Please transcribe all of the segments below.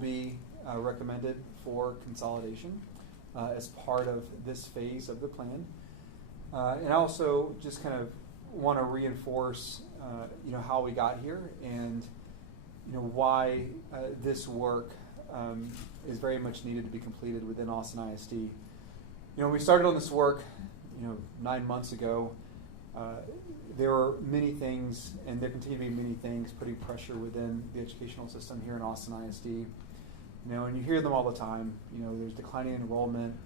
be recommended for consolidation as part of this phase of the plan. And I also just kind of want to reinforce how we got here and why this work is very much needed to be completed within Austin ISD. When we started on this work 9 months ago, there were many things, and there continue to be many things putting pressure within the educational system here in Austin ISD. And you hear them all the time. There's declining enrollment,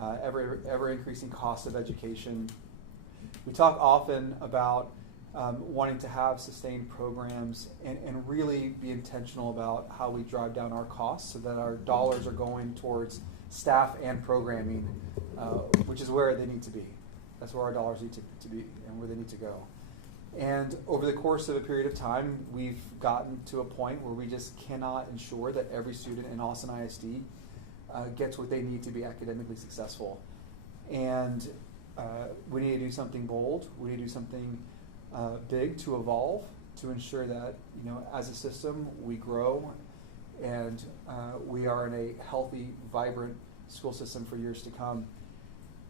ever increasing cost of education. We talk often about wanting to have sustained programs and really be intentional about how we drive down our costs so that our dollars are going towards staff and programming, which is where they need to be. That's where our dollars need to be and where they need to go. And over the course of a period of time, we've gotten to a point where we just cannot ensure that every student in Austin ISD gets what they need to be academically successful. And we need to do something bold. We need to do something big to evolve to ensure that, as a system, we grow and we are in a healthy, vibrant school system for years to come.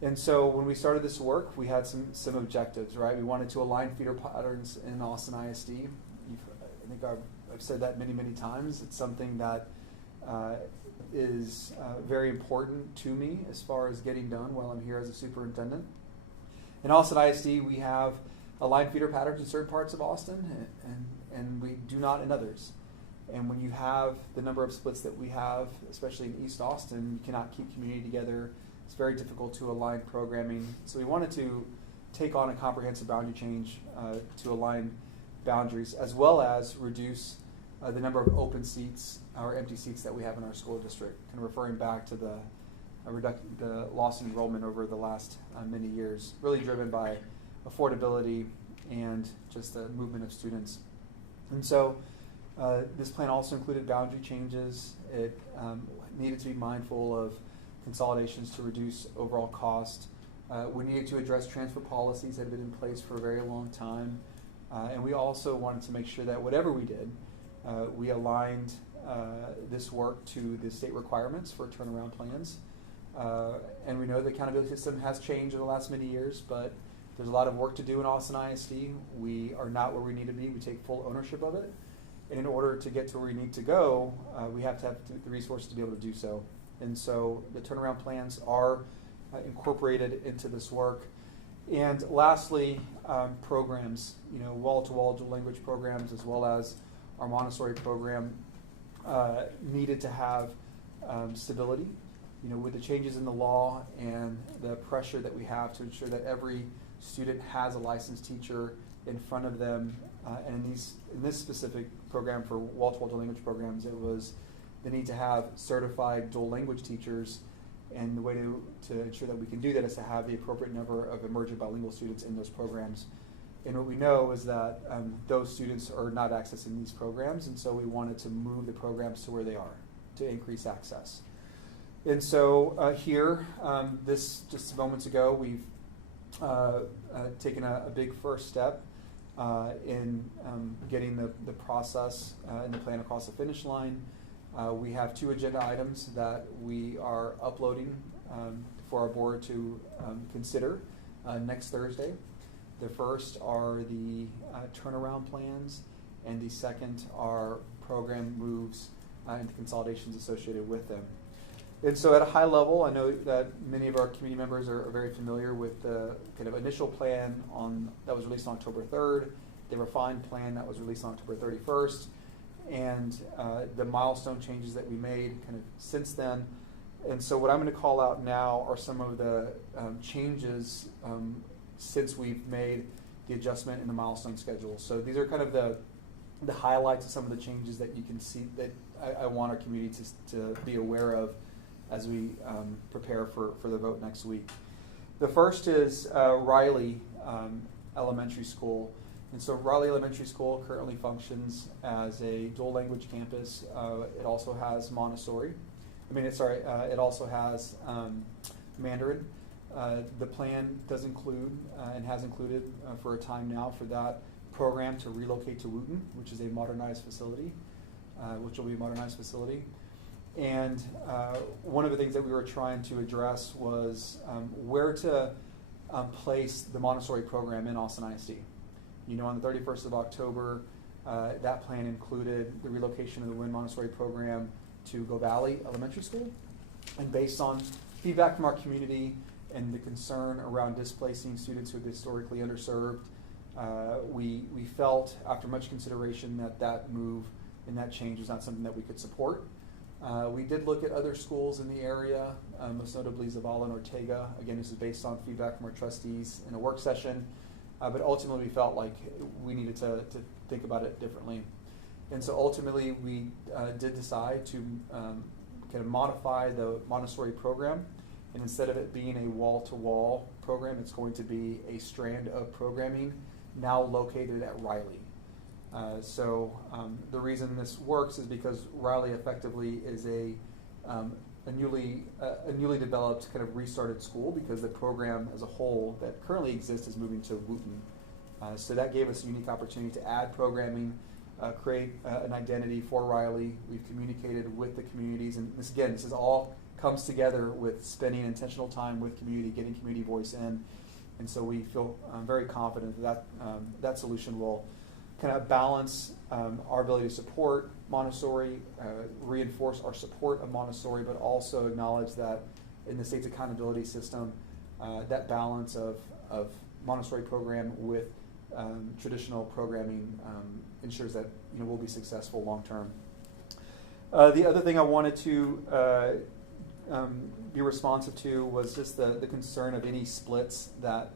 And so when we started this work, we had some objectives, right? We wanted to align feeder patterns in Austin ISD. I think I've said that many, many times. It's something that is very important to me as far as getting done while I'm here as a superintendent. In Austin ISD, we have aligned feeder patterns in certain parts of Austin, and we do not in others. And when you have the number of splits that we have, especially in East Austin, you cannot keep community together. It's very difficult to align programming. So we wanted to take on a comprehensive boundary change to align boundaries, as well as reduce the number of open seats or empty seats that we have in our school district, kind of referring back to the loss in enrollment over the last many years, really driven by affordability and just the movement of students. And so this plan also included boundary changes. It needed to be mindful of consolidations to reduce overall cost. We needed to address transfer policies that had been in place for a very long time. And we also wanted to make sure that whatever we did, we aligned this work to the state requirements for turnaround plans. And we know the accountability system has changed in the last many years, but there's a lot of work to do in Austin ISD. We are not where we need to be. We take full ownership of it. And in order to get to where we need to go, we have to have the resources to be able to do so. And so the turnaround plans are incorporated into this work. And lastly, programs, wall-to-wall dual language programs, as well as our Montessori program, needed to have stability. With the changes in the law and the pressure that we have to ensure that every student has a licensed teacher in front of them, and in this specific program for wall-to-wall dual language programs, it was the need to have certified dual language teachers, and the way to ensure that we can do that is to have the appropriate number of emergent bilingual students in those programs. And what we know is that those students are not accessing these programs, and so we wanted to move the programs to where they are to increase access. And so here, this just moments ago, we've taken a big first step in getting the process and the plan across the finish line. We have 2 agenda items that we are uploading for our board to consider next Thursday. The first are the turnaround plans, and the second are program moves and the consolidations associated with them. And so at a high level, I know that many of our community members are very familiar with the kind of initial plan that was released on October 3rd, the refined plan that was released on October 31st, and the milestone changes that we made kind of since then. And so what I'm going to call out now are some of the changes since we've made the adjustment in the milestone schedule. So these are kind of the highlights of some of the changes that you can see that I want our community to be aware of as we prepare for the vote next week. The first is Riley Elementary School. And so Riley Elementary School currently functions as a dual language campus. It also has Montessori. It also has Mandarin. The plan does include and has included for a time now for that program to relocate to Wooten, which is a modernized facility, which will be a modernized facility. And one of the things that we were trying to address was where to place the Montessori program in Austin ISD. You know, on the 31st of October, that plan included the relocation of the WIN Montessori program to Go Valley Elementary School. And based on feedback from our community and the concern around displacing students who have been historically underserved, we felt, after much consideration, that move and that change was not something that we could support. We did look at other schools in the area, most notably Zavala and Ortega. Again, this is based on feedback from our trustees in a work session, but ultimately we felt like we needed to think about it differently. And so ultimately we did decide to kind of modify the Montessori program, and instead of it being a wall-to-wall program, it's going to be a strand of programming now located at Riley. The reason this works is because Riley effectively is a newly developed kind of restarted school, because the program as a whole that currently exists is moving to Wooten. So that gave us a unique opportunity to add programming, create an identity for Riley. We've communicated with the communities, and this is all comes together with spending intentional time with community, getting community voice in, and so we feel very confident that that solution will kind of balance our ability to support Montessori, reinforce our support of Montessori, but also acknowledge that in the state's accountability system, that balance of Montessori program with traditional programming ensures that we'll be successful long term. The other thing I wanted to be responsive to was just the concern of any splits that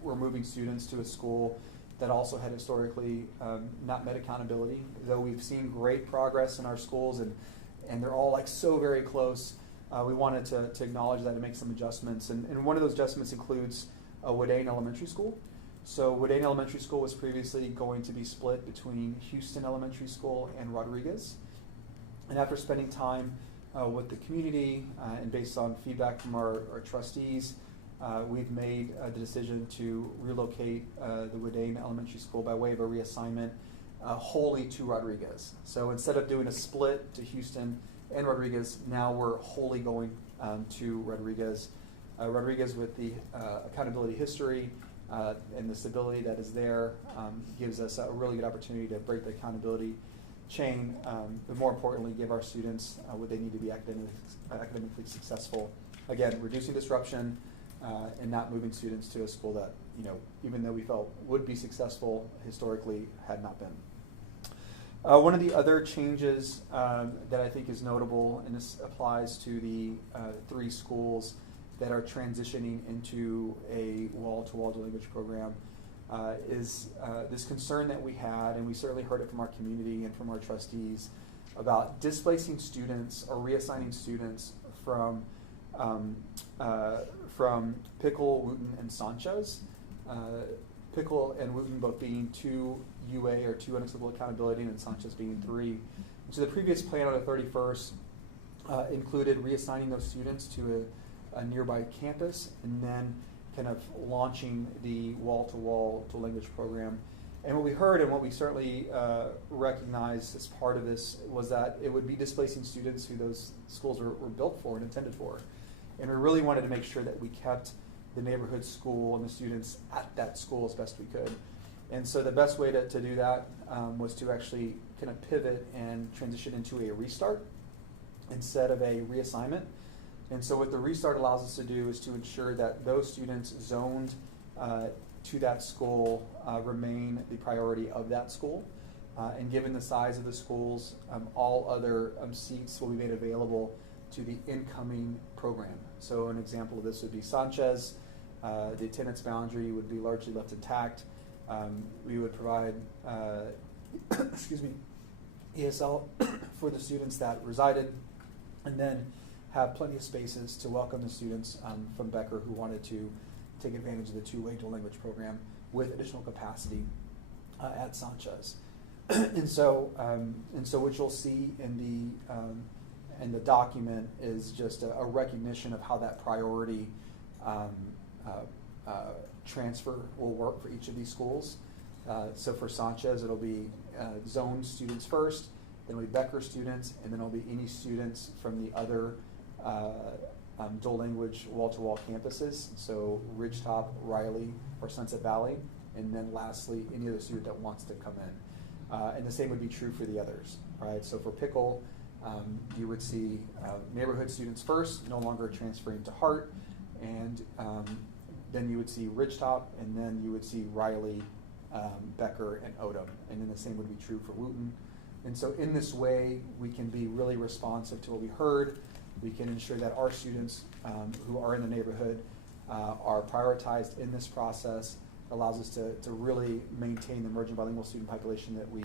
were moving students to a school that also had historically not met accountability. Though we've seen great progress in our schools and they're all like so very close, we wanted to acknowledge that and make some adjustments. And one of those adjustments includes Wadane Elementary School. So Wadane Elementary School was previously going to be split between Houston Elementary School and Rodriguez. And after spending time with the community and based on feedback from our trustees, we've made the decision to relocate the Wadane Elementary School by way of a reassignment wholly to Rodriguez. So instead of doing a split to Houston and Rodriguez, now we're wholly going to Rodriguez. Rodriguez, with the accountability history and the stability that is there, gives us a really good opportunity to break the accountability chain, but more importantly, give our students what they need to be academically successful. Again, reducing disruption and not moving students to a school that, even though we felt would be successful, historically had not been. One of the other changes that I think is notable, and this applies to the 3 schools that are transitioning into a wall-to-wall dual language program, is this concern that we had, and we certainly heard it from our community and from our trustees, about displacing students or reassigning students from Pickle, Wooten, and Sanchez. Pickle and Wooten both being 2 UA or 2 unacceptable accountability, and Sanchez being 3. And so the previous plan on the 31st included reassigning those students to a nearby campus and then kind of launching the wall-to-wall dual language program. And what we heard and what we certainly recognized as part of this was that it would be displacing students who those schools were built for and intended for. And we really wanted to make sure that we kept the neighborhood school and the students at that school as best we could. And so the best way to do that was to actually kind of pivot and transition into a restart instead of a reassignment. And so what the restart allows us to do is to ensure that those students zoned to that school remain the priority of that school. And given the size of the schools, all other seats will be made available to the incoming program. So an example of this would be Sanchez. The attendance boundary would be largely left intact. We would provide ESL for the students that resided, and then have plenty of spaces to welcome the students from Becker who wanted to take advantage of the 2-way dual language program with additional capacity at Sanchez. and so what you'll see in the document is just a recognition of how that priority transfer will work for each of these schools. So for Sanchez, it'll be zone students first, then it'll be Becker students, and then it'll be any students from the other dual language wall-to-wall campuses, so Ridgetop, Riley, or Sunset Valley, and then lastly, any other student that wants to come in. And the same would be true for the others, right? So for Pickle, you would see neighborhood students first, no longer transferring to Hart, and then you would see Ridgetop, and then you would see Riley, Becker, and Odom. And then the same would be true for Wooten. And so in this way, we can be really responsive to what we heard. We can ensure that our students who are in the neighborhood are prioritized in this process. Allows us to really maintain the emerging bilingual student population that we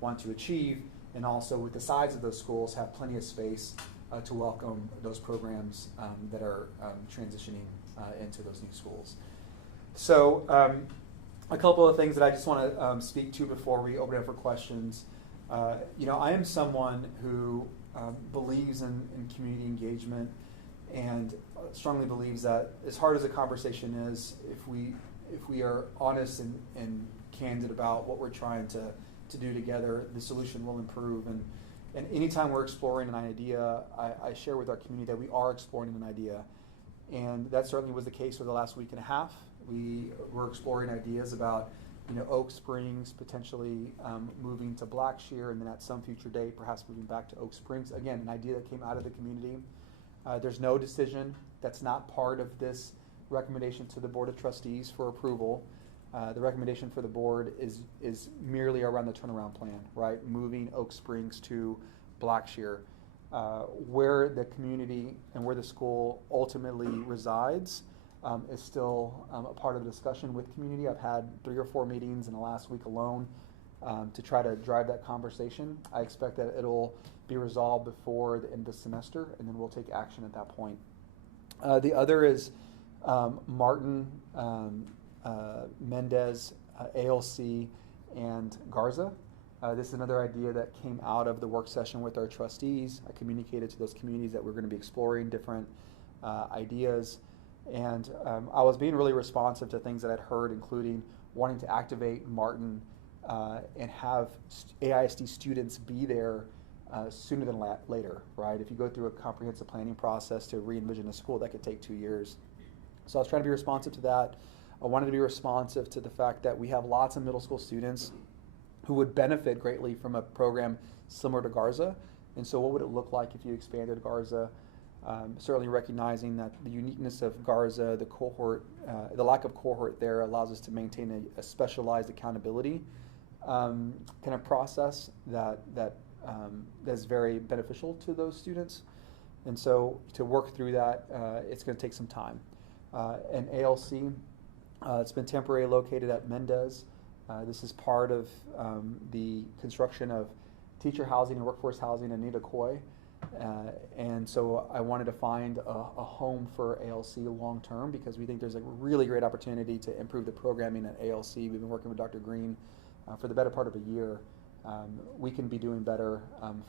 want to achieve, and also with the size of those schools have plenty of space to welcome those programs that are transitioning into those new schools. So a couple of things that I just want to speak to before we open it up for questions. I am someone who believes in community engagement, and strongly believes that as hard as a conversation is, if we are honest and candid about what we're trying to do together, the solution will improve. And anytime we're exploring an idea, I share with our community that we are exploring an idea. And that certainly was the case for the last week and a half. We were exploring ideas about Oak Springs potentially moving to Blackshear, and then at some future date perhaps moving back to Oak Springs. Again, an idea that came out of the community. There's no decision that's not part of this recommendation to the Board of Trustees for approval. The recommendation for the board is merely around the turnaround plan, right? Moving Oak Springs to Blackshear. Where the community and where the school ultimately resides is still a part of the discussion with community. I've had 3 or 4 meetings in the last week alone to try to drive that conversation. I expect that it'll be resolved before the end of the semester, and then we'll take action at that point. The other is Martin, Mendez, ALC, and Garza. This is another idea that came out of the work session with our trustees. I communicated to those communities that we're going to be exploring different ideas. And I was being really responsive to things that I'd heard, including wanting to activate Martin and have AISD students be there sooner than later, right? If you go through a comprehensive planning process to re-envision a school, that could take 2 years. So I was trying to be responsive to that. I wanted to be responsive to the fact that we have lots of middle school students who would benefit greatly from a program similar to Garza. And so what would it look like if you expanded Garza? Certainly recognizing that the uniqueness of Garza, the cohort, the lack of cohort there allows us to maintain a specialized accountability kind of process that is very beneficial to those students. And so to work through that, it's going to take some time. And ALC, it's been temporarily located at Mendez. This is part of the construction of teacher housing and workforce housing in Nita Coy. And so I wanted to find a home for ALC long term, because we think there's a really great opportunity to improve the programming at ALC. We've been working with Dr. Green for the better part of a year. We can be doing better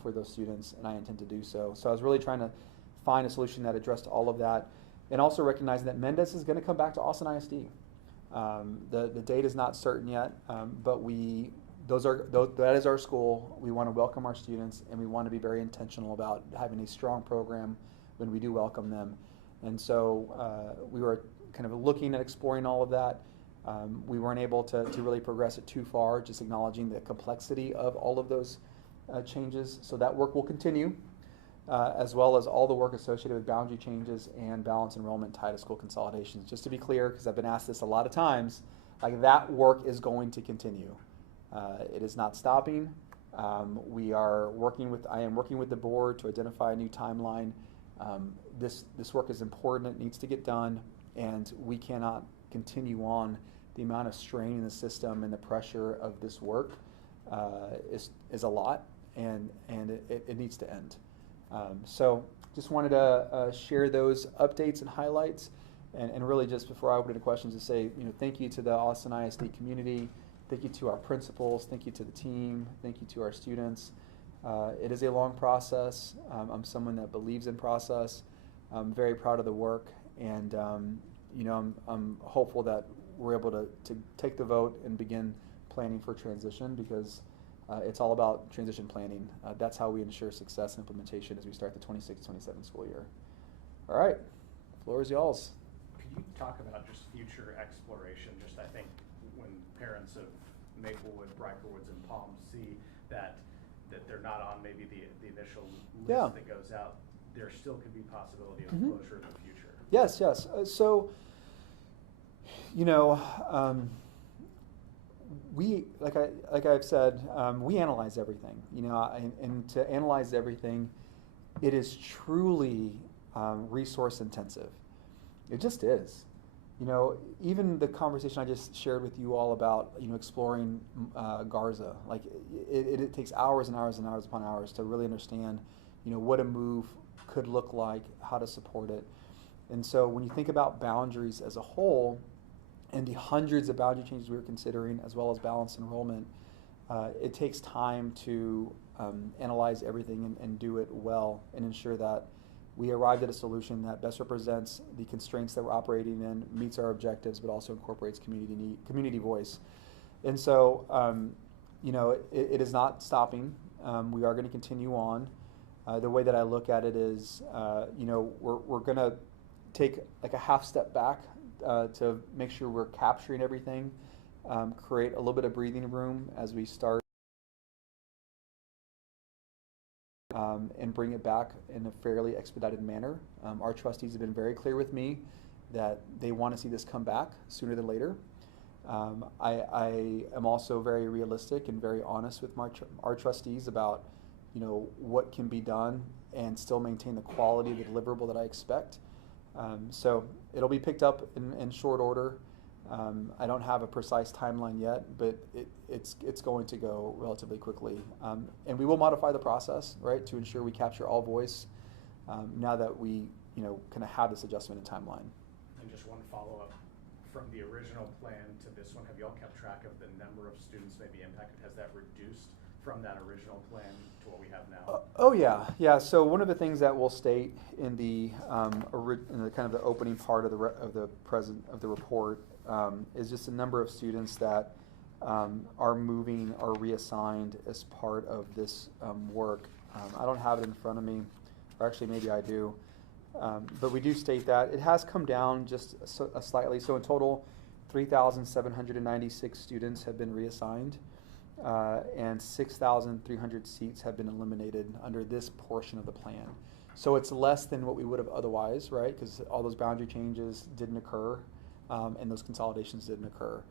for those students, and I intend to do so. So I was really trying to find a solution that addressed all of that, and also recognizing that Mendez is going to come back to Austin ISD. The date is not certain yet, but that is our school. We want to welcome our students, and we want to be very intentional about having a strong program when we do welcome them. And so we were kind of looking at exploring all of that. We weren't able to really progress it too far, just acknowledging the complexity of all of those changes. So that work will continue, as well as all the work associated with boundary changes and balance enrollment tied to school consolidations. Just to be clear, because I've been asked this a lot of times, like that work is going to continue. It is not stopping. I am working with the board to identify a new timeline. This work is important. It needs to get done, and we cannot continue on. The amount of strain in the system and the pressure of this work is a lot, and it needs to end. So just wanted to share those updates and highlights, and really just before I open it to questions, to say thank you to the Austin ISD community. Thank you to our principals, thank you to the team, thank you to our students. It is a long process. I'm someone that believes in process. I'm very proud of the work, and I'm hopeful that we're able to take the vote and begin planning for transition, because It's all about transition planning. That's how we ensure success and implementation as we start the 26-27 school year. All right, floor is y'all's. Could you talk about just future exploration? Just I think when parents of Maplewood, Brikerwoods, and Palms see that they're not on maybe the initial list that goes out, there still could be possibility of closure in the future. Yes, yes. So, you know, we, like I've said, we analyze everything. You know, and to analyze everything, it is truly resource intensive. It just is. You know, even the conversation I just shared with you all about, you know, exploring Garza, like it takes hours and hours and hours upon hours to really understand, you know, what a move could look like, how to support it. And so when you think about boundaries as a whole, and the hundreds of boundary changes we were considering, as well as balanced enrollment, it takes time to analyze everything and do it well and ensure that we arrived at a solution that best represents the constraints that we're operating in, meets our objectives, but also incorporates community voice. And so, you know, it is not stopping. We are going to continue on. The way that I look at it is, you know, we're going to take like a half step back to make sure we're capturing everything, create a little bit of breathing room as we start, and bring it back in a fairly expedited manner. Our trustees have been very clear with me that they want to see this come back sooner than later. I am also very realistic and very honest with our trustees about, you know, what can be done and still maintain the quality of the deliverable that I expect. So it'll be picked up in short order. I don't have a precise timeline yet, but it's going to go relatively quickly. And we will modify the process, right, to ensure we capture all voice now that we, you know, kind of have this adjustment in timeline. And just one follow-up. From the original plan to this one, have you all kept track of the number of students maybe impacted? Has that reduced from that original plan to what we have now? Oh yeah. So one of the things that we'll state in the kind of the opening part of the report is just a number of students that are moving or reassigned as part of this work. I don't have it in front of me, or actually maybe I do, but we do state that it has come down just slightly. So in total, 3,796 students have been reassigned. And 6,300 seats have been eliminated under this portion of the plan. So it's less than what we would have otherwise, right? Because all those boundary changes didn't occur, and those consolidations didn't occur.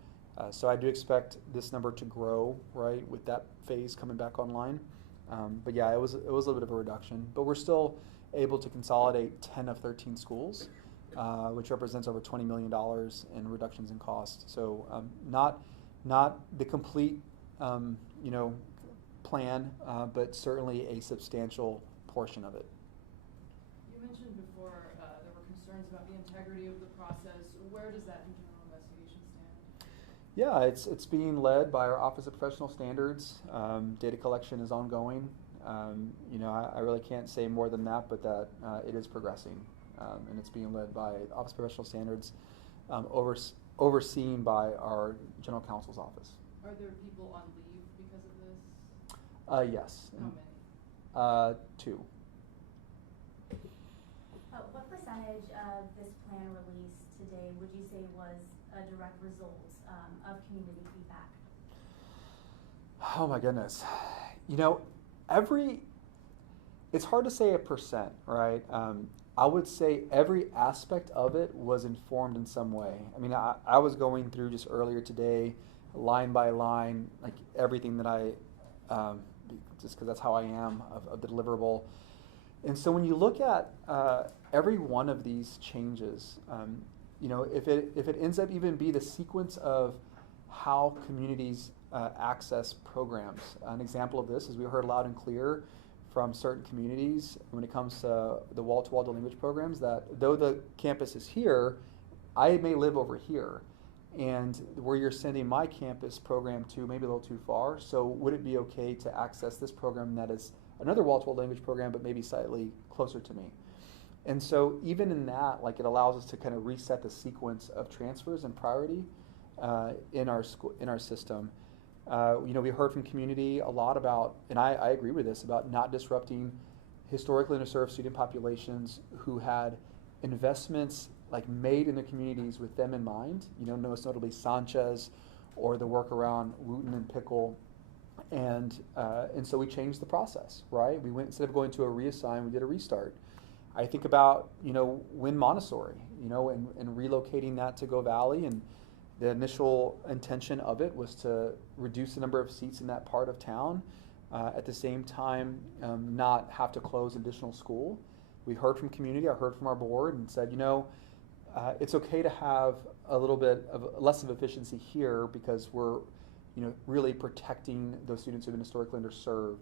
So I do expect this number to grow, right, with that phase coming back online. But yeah, it was a little bit of a reduction. But we're still able to consolidate 10 of 13 schools, which represents over $20 million in reductions in cost. So not the complete you know, plan, but certainly a substantial portion of it. You mentioned before there were concerns about the integrity of the process. Where does that internal investigation stand? Yeah, it's being led by our Office of Professional Standards. Data collection is ongoing. You know, I really can't say more than that, but that it is progressing, and it's being led by Office of Professional Standards, overseen by our General Counsel's office. Are there people on leave because of this? Yes. How many? 2. What percentage of this plan release today would you say was a direct result of community feedback? Oh my goodness. You know, it's hard to say a percent, right? I would say every aspect of it was informed in some way. I mean, I was going through just earlier today, line by line, like everything that I, just because that's how I am, of the deliverable. And so when you look at every one of these changes, you know, if it ends up even be the sequence of how communities access programs. An example of this is we heard loud and clear from certain communities when it comes to the wall-to-wall language programs that though the campus is here, I may live over here. And where you're sending my campus program to maybe a little too far, so would it be okay to access this program that is another wall-to-wall language program but maybe slightly closer to me? And so even in that, like, it allows us to kind of reset the sequence of transfers and priority in our system. We heard from community a lot about, and I agree with this, about not disrupting historically underserved student populations who had investments like made in their communities with them in mind. Most notably Sanchez, or the work around Wooten and Pickle, and so we changed the process. Right, we went, instead of going to a reassign, we did a restart. I think about Wynn Montessori, and relocating that to Go Valley, and the initial intention of it was to reduce the number of seats in that part of town. At the same time, not have to close additional school. We heard from community, I heard from our board, and said, it's okay to have a little bit of less of efficiency here because we're, really protecting those students who've been historically underserved,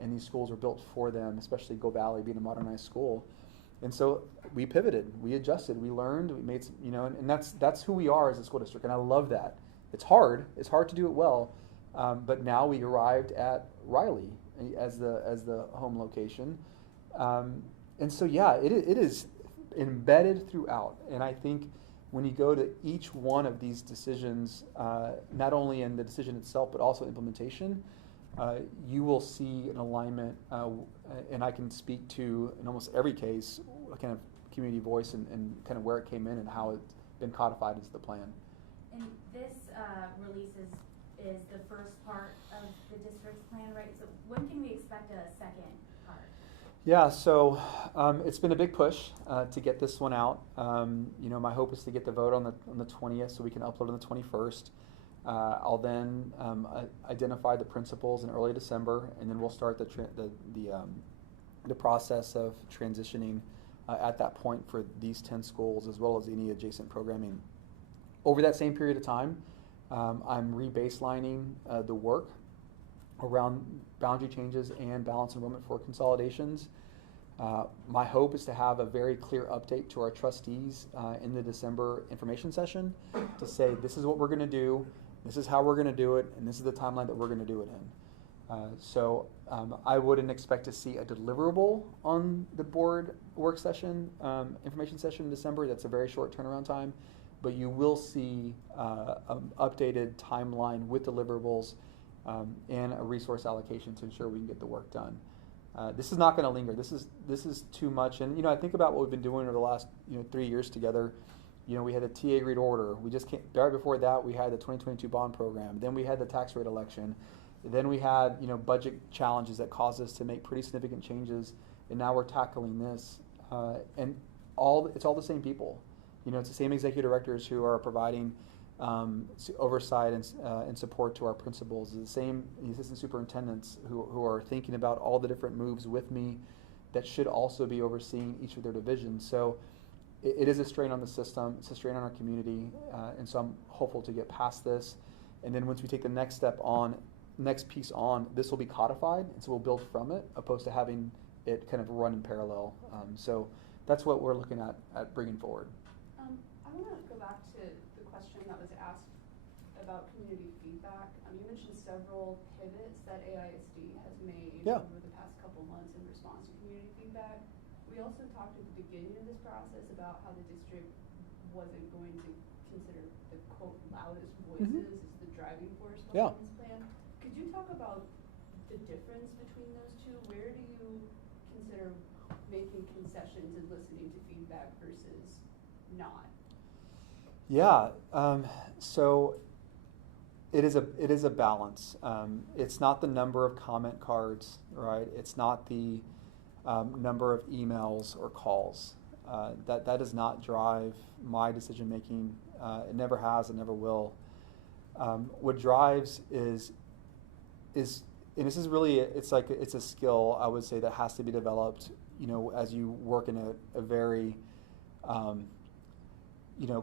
and these schools were built for them, especially Go Valley being a modernized school. And so we pivoted, we adjusted, we learned, we made some, and that's who we are as a school district, and I love that. It's hard to do it well, but now we arrived at Riley as the home location, and so it is embedded throughout. And I think when you go to each one of these decisions, not only in the decision itself but also implementation, you will see an alignment, and I can speak to, in almost every case, a kind of community voice and kind of where it came in and how it's been codified into the plan. And this release is the first part of the district's plan, right? So when can we expect a second part? Yeah, so it's been a big push to get this one out. My hope is to get the vote on the 20th so we can upload on the 21st. I'll then identify the principals in early December, and then we'll start the process of transitioning at that point for these 10 schools as well as any adjacent programming. Over that same period of time, I'm rebaselining the work around boundary changes and balance enrollment for consolidations. My hope is to have a very clear update to our trustees in the December information session to say this is what we're going to do, this is how we're going to do it, and this is the timeline that we're going to do it in. So I wouldn't expect to see a deliverable on the board work session, information session in December. That's a very short turnaround time, but you will see an updated timeline with deliverables and a resource allocation to ensure we can get the work done. This is not going to linger. This is too much. And I think about what we've been doing over the last 3 years together. We had a TA agreed order. We just can't. Right before that, we had the 2022 bond program. Then we had the tax rate election. Then we had budget challenges that caused us to make pretty significant changes. And now we're tackling this. And it's all the same people. It's the same executive directors who are providing oversight and support to our principals. The same assistant superintendents who are thinking about all the different moves with me that should also be overseeing each of their divisions. So it is a strain on the system. It's a strain on our community. And so I'm hopeful to get past this. And then once we take the next piece on, this will be codified, and so we'll build from it, opposed to having it kind of run in parallel. So that's what we're looking at bringing forward. I want to go back to the question that was asked about community feedback. You mentioned several pivots that AISD has made over the past couple months in response to community feedback. We also talked at the beginning of this process about how the district wasn't going to consider the quote loudest voices as the driving force behind this plan. Could you talk about the difference between those two? Where do you consider making concessions and listening to feedback versus not? Yeah, so it is a balance. It's not the number of comment cards, right? It's not the number of emails or calls. That does not drive my decision making. It never has. It never will. What drives is, and this is really, it's a skill, I would say, that has to be developed. As you work in a very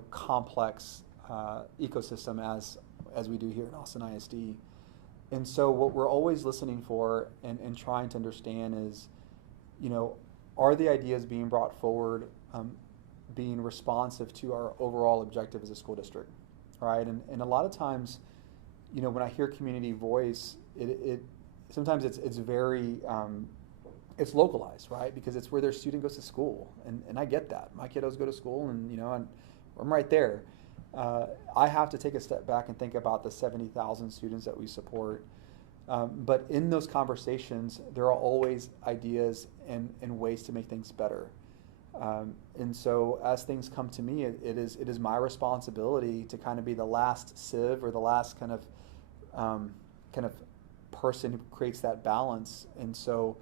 complex ecosystem as we do here in Austin ISD. And so what we're always listening for and trying to understand is, are the ideas being brought forward being responsive to our overall objective as a school district, right? And a lot of times, when I hear community voice, it sometimes it's very it's localized, right? Because it's where their student goes to school, and I get that. My kiddos go to school, and I'm right there. I have to take a step back and think about the 70,000 students that we support. But in those conversations, there are always ideas and ways to make things better. And so as things come to me, it is my responsibility to kind of be the last sieve or the last kind of person who creates that balance. And so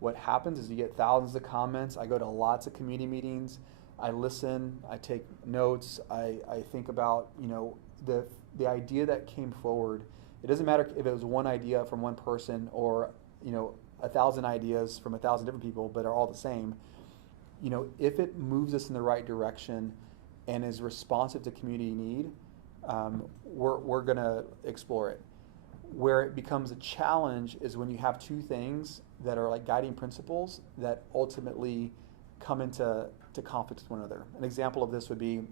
what happens is you get thousands of comments. I go to lots of community meetings. I listen. I take notes. I think about, you know, the idea that came forward. It doesn't matter if it was one idea from one person or, you know, 1,000 ideas from 1,000 different people, but are all the same. You know, if it moves us in the right direction and is responsive to community need, we're going to explore it. Where it becomes a challenge is when you have two things that are like guiding principles that ultimately come into conflict with one another. An example of this would be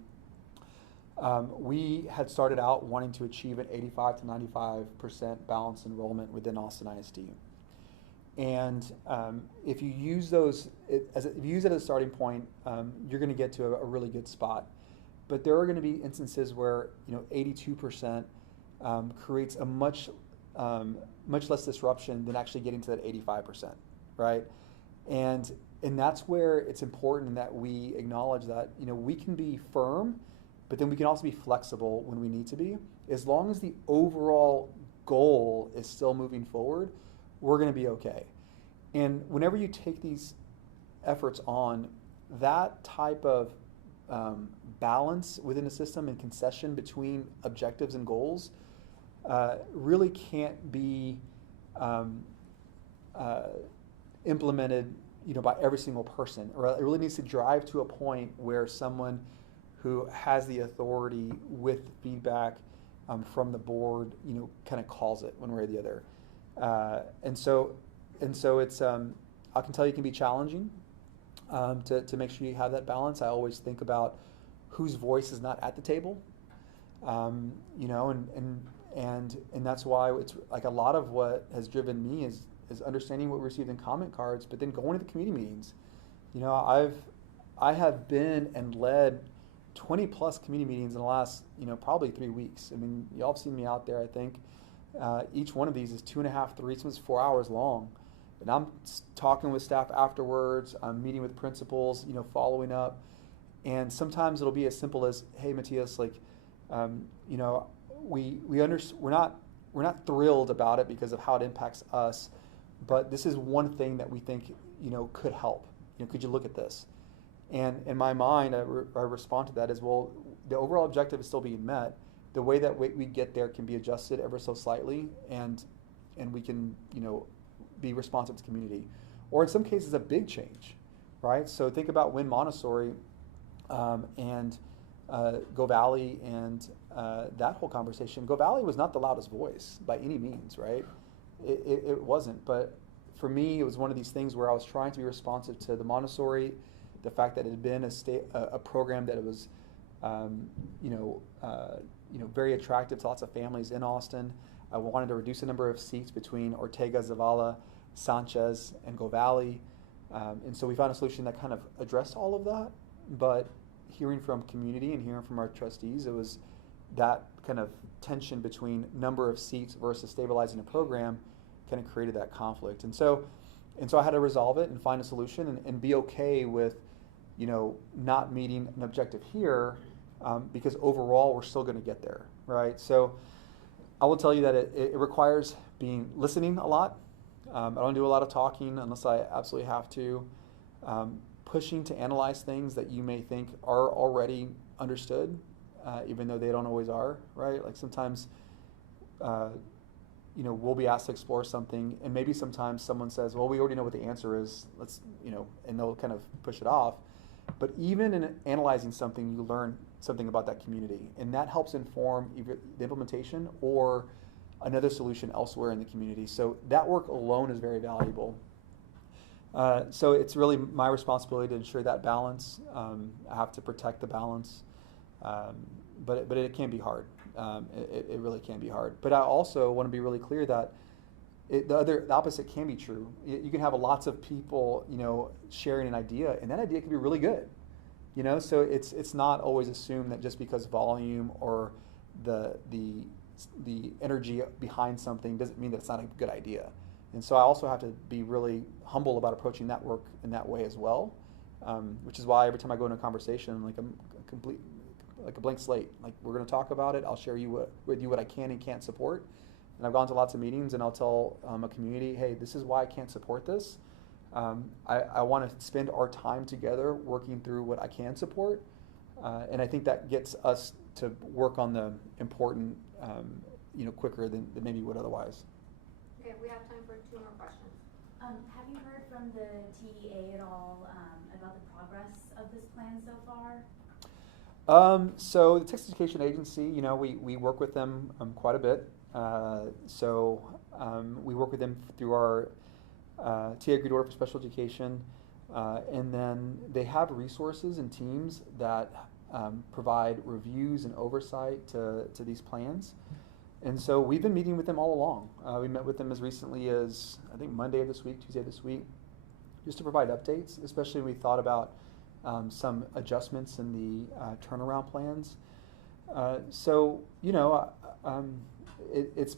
we had started out wanting to achieve an 85 to 95% balanced enrollment within Austin ISD. And if you use if you use it as a starting point, you're going to get to a really good spot. But there are going to be instances where, you know, 82% creates a much less disruption than actually getting to that 85%, right? And that's where it's important that we acknowledge that, you know, we can be firm, but then we can also be flexible when we need to be. As long as the overall goal is still moving forward, we're going to be okay. And whenever you take these efforts on, that type of balance within a system and concession between objectives and goals really can't be implemented, you know, by every single person. Or it really needs to drive to a point where someone who has the authority with feedback from the board, you know, kind of calls it one way or the other. And so it's I can tell you it can be challenging to make sure you have that balance. I always think about whose voice is not at the table, you know, and that's why it's like a lot of what has driven me is understanding what we received in comment cards, but then going to the community meetings. You know, I have been and led 20 plus community meetings in the last, you know, probably 3 weeks. I mean, y'all have seen me out there, I think. Each one of these is 2.5, 3, sometimes 4 hours long. And I'm talking with staff afterwards, I'm meeting with principals, you know, following up. And sometimes it'll be as simple as, hey, Matias, like, you know, we're not thrilled about it because of how it impacts us, but this is one thing that we think, you know, could help. You know, could you look at this? And in my mind, I respond to that as, well, the overall objective is still being met. The way that we get there can be adjusted ever so slightly, and we can, you know, be responsive to community. Or in some cases, a big change, right? So think about when Montessori and Go Valley and that whole conversation. Go Valley was not the loudest voice by any means, right? It wasn't. But for me, it was one of these things where I was trying to be responsive to the Montessori, the fact that it had been a program that it was, very attractive to lots of families in Austin. I wanted to reduce the number of seats between Ortega, Zavala, Sanchez, and Go Valley. And so we found a solution that kind of addressed all of that. But hearing from community and hearing from our trustees, it was that kind of tension between number of seats versus stabilizing a program kind of created that conflict. And so I had to resolve it and find a solution and be okay with, you know, not meeting an objective here because overall we're still going to get there, right? So I will tell you that it requires listening a lot. I don't do a lot of talking unless I absolutely have to. Pushing to analyze things that you may think are already understood, even though they don't always are, right? Like sometimes, we'll be asked to explore something, and maybe sometimes someone says, well, we already know what the answer is, let's, and they'll kind of push it off. But even in analyzing something, you learn something about that community, and that helps inform either the implementation or another solution elsewhere in the community. So that work alone is very valuable. So it's really my responsibility to ensure that balance. I have to protect the balance, but it can be hard. It really can be hard. But I also want to be really clear that the opposite can be true. You can have lots of people, sharing an idea, and that idea can be really good. So it's not always assumed that just because volume or the energy behind something doesn't mean that it's not a good idea. And so I also have to be really humble about approaching that work in that way as well, which is why every time I go into a conversation, like a blank slate. Like, we're going to talk about it. I'll share with you what I can and can't support. And I've gone to lots of meetings, and I'll tell a community, hey, this is why I can't support this. I want to spend our time together working through what I can support. And I think that gets us to work on the important, quicker than maybe would otherwise. Okay, we have time for 2 more questions. Have you heard from the TEA at all about the progress of this plan so far? So the Texas Education Agency, we work with them quite a bit. We work with them through our TA Agreed Order for Special Education, and then they have resources and teams that provide reviews and oversight to these plans. And so we've been meeting with them all along. We met with them as recently as, I think, Monday of this week, Tuesday of this week, just to provide updates, especially when we thought about some adjustments in the turnaround plans. It's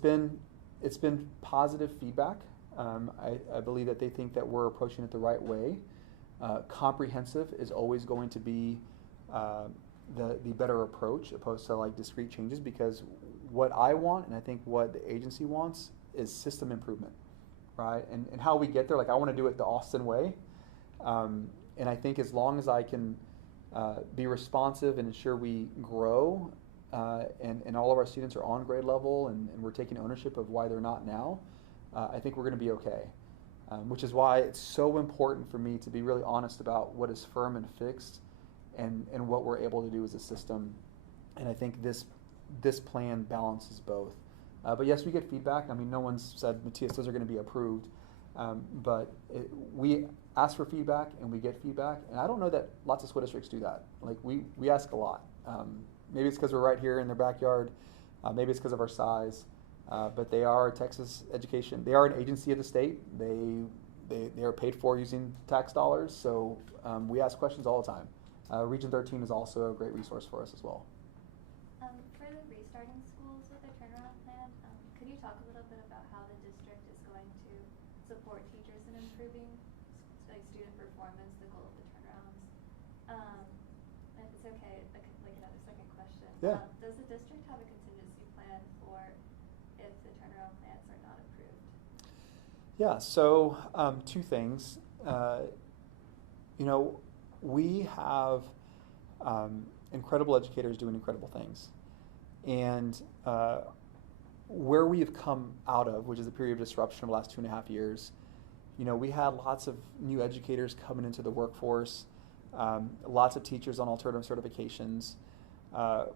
been positive feedback. I believe that they think that we're approaching it the right way. Comprehensive is always going to be the better approach, opposed to like discrete changes, because what I want, and I think what the agency wants, is system improvement, right? And how we get there, like, I want to do it the Austin way. And I think as long as I can be responsive and ensure we grow, and all of our students are on grade level, and we're taking ownership of why they're not now, I think we're going to be okay. Which is why it's so important for me to be really honest about what is firm and fixed, and what we're able to do as a system. And I think this plan balances both. But yes, we get feedback. I mean, no one's said, Matias, those are going to be approved. But we ask for feedback and we get feedback. And I don't know that lots of school districts do that. Like, we ask a lot. Maybe it's because we're right here in their backyard. Maybe it's because of our size. But they are Texas Education. They are an agency of the state. They are paid for using tax dollars. So we ask questions all the time. Region 13 is also a great resource for us as well. For the restarting schools with the turnaround plan, could you talk a little bit about how the district is going to support teachers in improving student performance, the goal of the turnarounds? And if it's okay, like another second question. Yeah. Does the district have a contingency plan for if the turnaround plans are not approved? Yeah, so 2 things. We have incredible educators doing incredible things. And where we have come out of, which is a period of disruption of the last 2.5 years, we had lots of new educators coming into the workforce, lots of teachers on alternative certifications.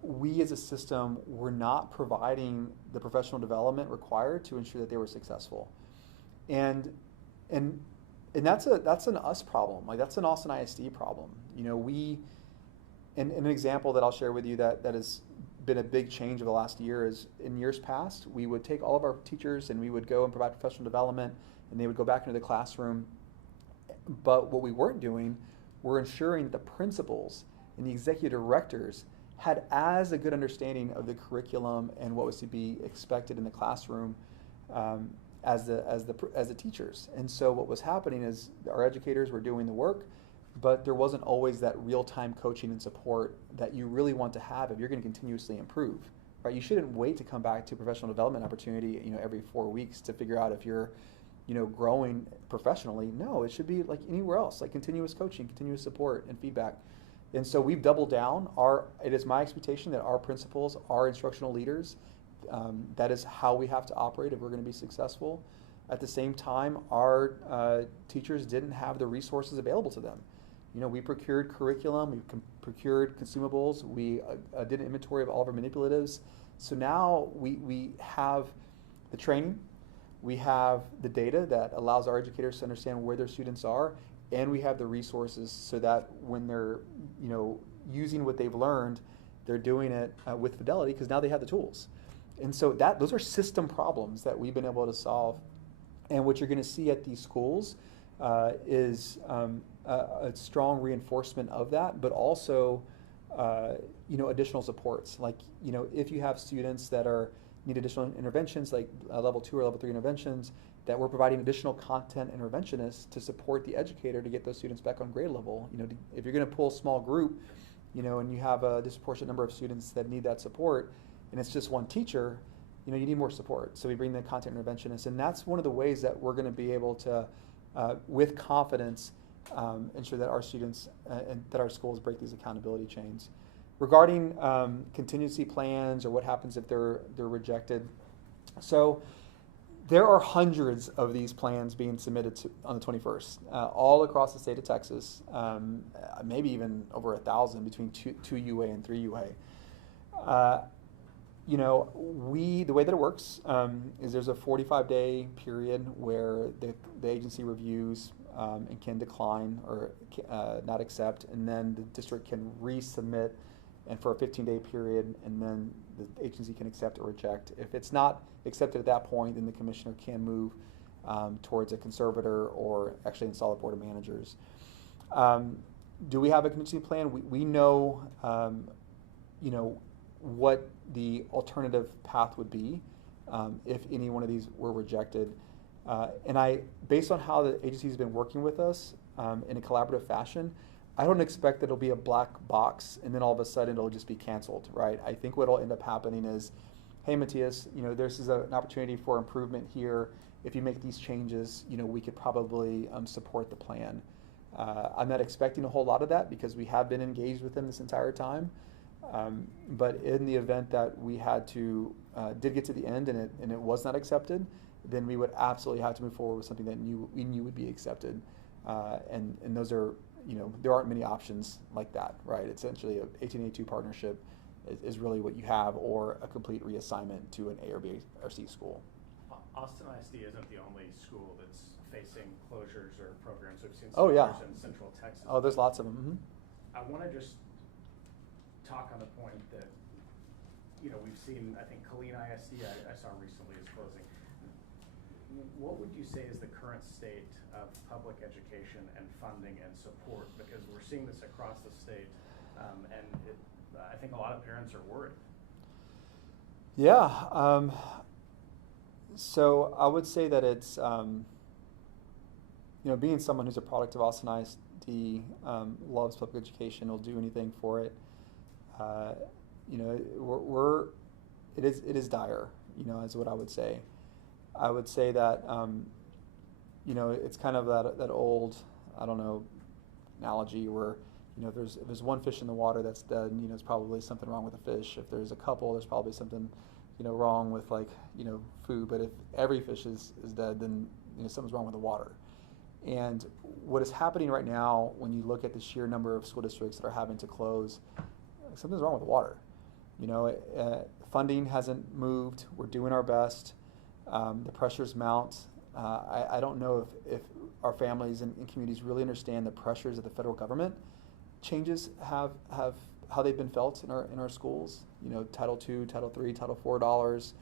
We as a system were not providing the professional development required to ensure that they were successful. And that's an us problem. Like, that's an Austin ISD problem. And an example that I'll share with you that has been a big change over the last year is, in years past, we would take all of our teachers and we would go and provide professional development, and they would go back into the classroom. But what we weren't doing, we're ensuring that the principals and the executive directors had as a good understanding of the curriculum and what was to be expected in the classroom as the teachers. And so what was happening is our educators were doing the work, but there wasn't always that real-time coaching and support that you really want to have if you're going to continuously improve, right? You shouldn't wait to come back to a professional development opportunity, every 4 weeks to figure out if you're, growing professionally. No, it should be like anywhere else, like continuous coaching, continuous support and feedback. And so we've doubled down. It is my expectation that our principals are instructional leaders. That is how we have to operate if we're going to be successful. At the same time, our teachers didn't have the resources available to them. We procured curriculum, we procured consumables, we did an inventory of all of our manipulatives. So now we have the training, we have the data that allows our educators to understand where their students are, and we have the resources so that when they're using what they've learned, they're doing it with fidelity, because now they have the tools. And so those are system problems that we've been able to solve. And what you're going to see at these schools is a strong reinforcement of that, but also additional supports. Like, if you have students that need additional interventions, like level 2 or level 3 interventions, that we're providing additional content interventionists to support the educator to get those students back on grade level. If you're going to pull a small group, and you have a disproportionate number of students that need that support, and it's just one teacher, you need more support. So we bring the content interventionists, and that's one of the ways that we're going to be able to, with confidence, ensure that our students and that our schools break these accountability chains. Regarding contingency plans or what happens if they're rejected, so there are hundreds of these plans being submitted on the 21st, all across the state of Texas, maybe even over 1,000 between 2 UA and 3 UA. The way that it works is there's a 45-day period where the agency reviews and can decline or not accept, and then the district can resubmit and for a 15-day period, and then the agency can accept or reject. If it's not accepted at that point, then the commissioner can move towards a conservator or actually install a board of managers. Do we have a contingency plan? We know, what the alternative path would be if any one of these were rejected. And based on how the agency has been working with us in a collaborative fashion, I don't expect that it'll be a black box and then all of a sudden it'll just be canceled, right? I think what'll end up happening is, hey, Matias, this is an opportunity for improvement here. If you make these changes, we could probably support the plan. I'm not expecting a whole lot of that because we have been engaged with them this entire time. But in the event that we did get to the end and it was not accepted, then we would absolutely have to move forward with something that we knew would be accepted. And those are, there aren't many options like that, right? Essentially, a 1882 partnership is really what you have, or a complete reassignment to an A or B or C school. Austin ISD isn't the only school that's facing closures or programs. We've seen Oh, some yeah. others in Central Texas. Oh, there's lots of them. Mm-hmm. I want to just talk on the point that, we've seen, I think, Killeen ISD, I saw recently is closing. What would you say is the current state of public education and funding and support? Because we're seeing this across the state, and I think a lot of parents are worried. Yeah. So I would say that it's, being someone who's a product of Austin ISD, loves public education, will do anything for it. It is dire, is what I would say. I would say that, it's kind of that old, analogy where, if there's one fish in the water that's dead, it's probably something wrong with the fish. If there's a couple, there's probably something, wrong with food. But if every fish is dead, then, something's wrong with the water. And what is happening right now, when you look at the sheer number of school districts that are having to close, something's wrong with the water. Funding hasn't moved. We're doing our best. The pressures mount. I don't know if our families and communities really understand the pressures of the federal government changes have how they've been felt in our schools. Title II, Title III, Title IV dollars,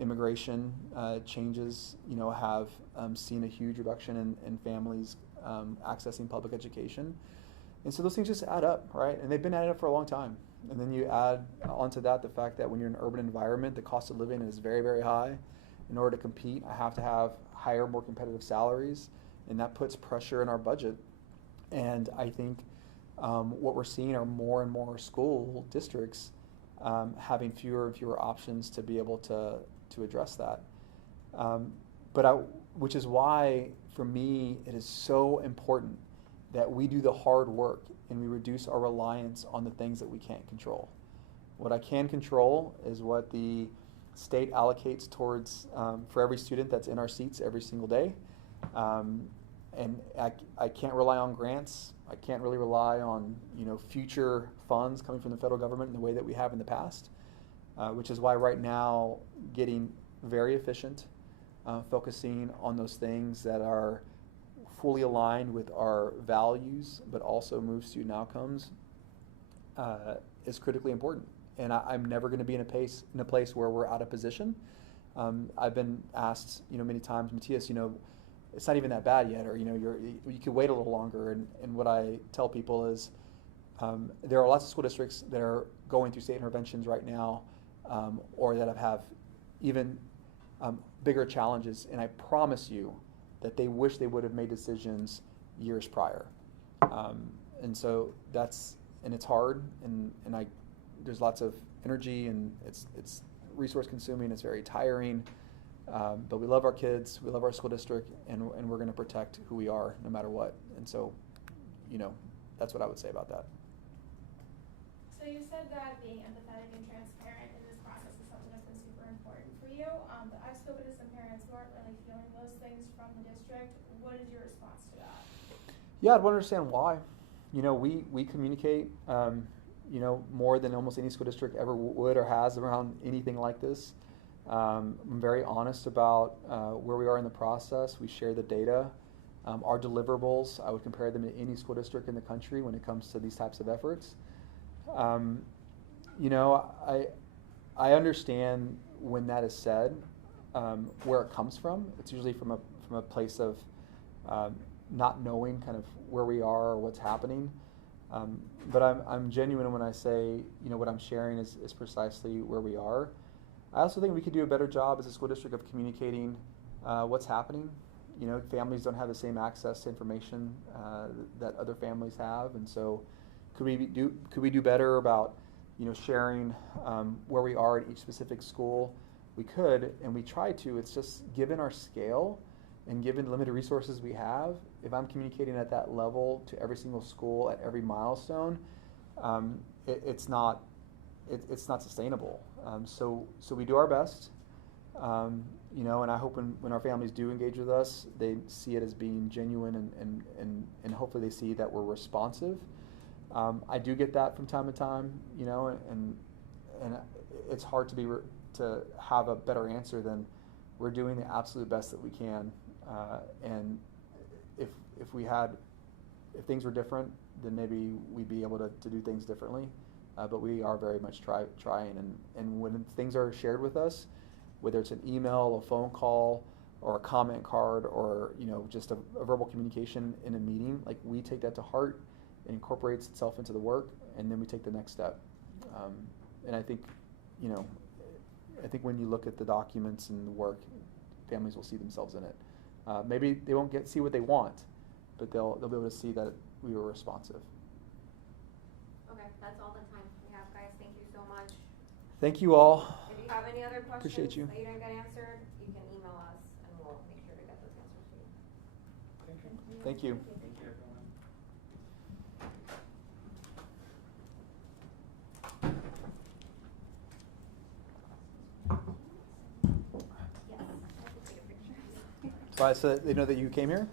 immigration changes. Have seen a huge reduction in families accessing public education, and so those things just add up, right? And they've been adding up for a long time. And then you add onto that the fact that when you're in an urban environment, the cost of living is very, very high. In order to compete, I have to have higher, more competitive salaries, and that puts pressure in our budget. And I think what we're seeing are more and more school districts having fewer and fewer options to be able to address that. Which is why, for me, it is so important that we do the hard work and we reduce our reliance on the things that we can't control. What I can control is what the state allocates towards for every student that's in our seats every single day. And I can't rely on grants. I can't really rely on future funds coming from the federal government in the way that we have in the past, which is why right now getting very efficient, focusing on those things that are fully aligned with our values but also move student outcomes is critically important. And I'm never going to be in a place where we're out of position. I've been asked, many times, Matias, it's not even that bad yet, or you could wait a little longer. And what I tell people is there are lots of school districts that are going through state interventions right now, or that have even bigger challenges, and I promise you that they wish they would have made decisions years prior. And so it's hard, and there's lots of energy, and it's resource consuming, it's very tiring, but we love our kids, we love our school district, and we're going to protect who we are no matter what. And so, that's what I would say about that. So you said that being empathetic and transparent in this process is something that's been super important for you, but I've spoken to some parents who aren't really feeling those things from the district. What is your response to that? Yeah, I'd want to understand why. We communicate, more than almost any school district ever would or has around anything like this. I'm very honest about where we are in the process. We share the data. Our deliverables, I would compare them to any school district in the country when it comes to these types of efforts. I understand when that is said, where it comes from. It's usually from a place of not knowing kind of where we are or what's happening. But I'm genuine when I say, what I'm sharing is precisely where we are. I also think we could do a better job as a school district of communicating what's happening. Families don't have the same access to information that other families have, and so could we do better about sharing where we are at each specific school? We could, and we try to. It's just given our scale and given the limited resources we have, if I'm communicating at that level to every single school at every milestone, it's not sustainable. So we do our best, and I hope when our families do engage with us, they see it as being genuine, and hopefully they see that we're responsive. I do get that from time to time, and it's hard to have a better answer than we're doing the absolute best that we can. And if things were different, then maybe we'd be able to do things differently. But we are very much trying. And when things are shared with us, whether it's an email, a phone call, or a comment card, or just a verbal communication in a meeting, like, we take that to heart. It incorporates itself into the work, and then we take the next step. And I think, when you look at the documents and the work, families will see themselves in it. Maybe they won't see what they want, but they'll be able to see that we were responsive. Okay, that's all the time we have, guys. Thank you so much. Thank you all. If you have any other questions Appreciate you. that you didn't get answered, you can email us and we'll make sure to get those answers to you. Thank you. Thank you, everyone. Yes, I have to take a picture. So they know that you came here?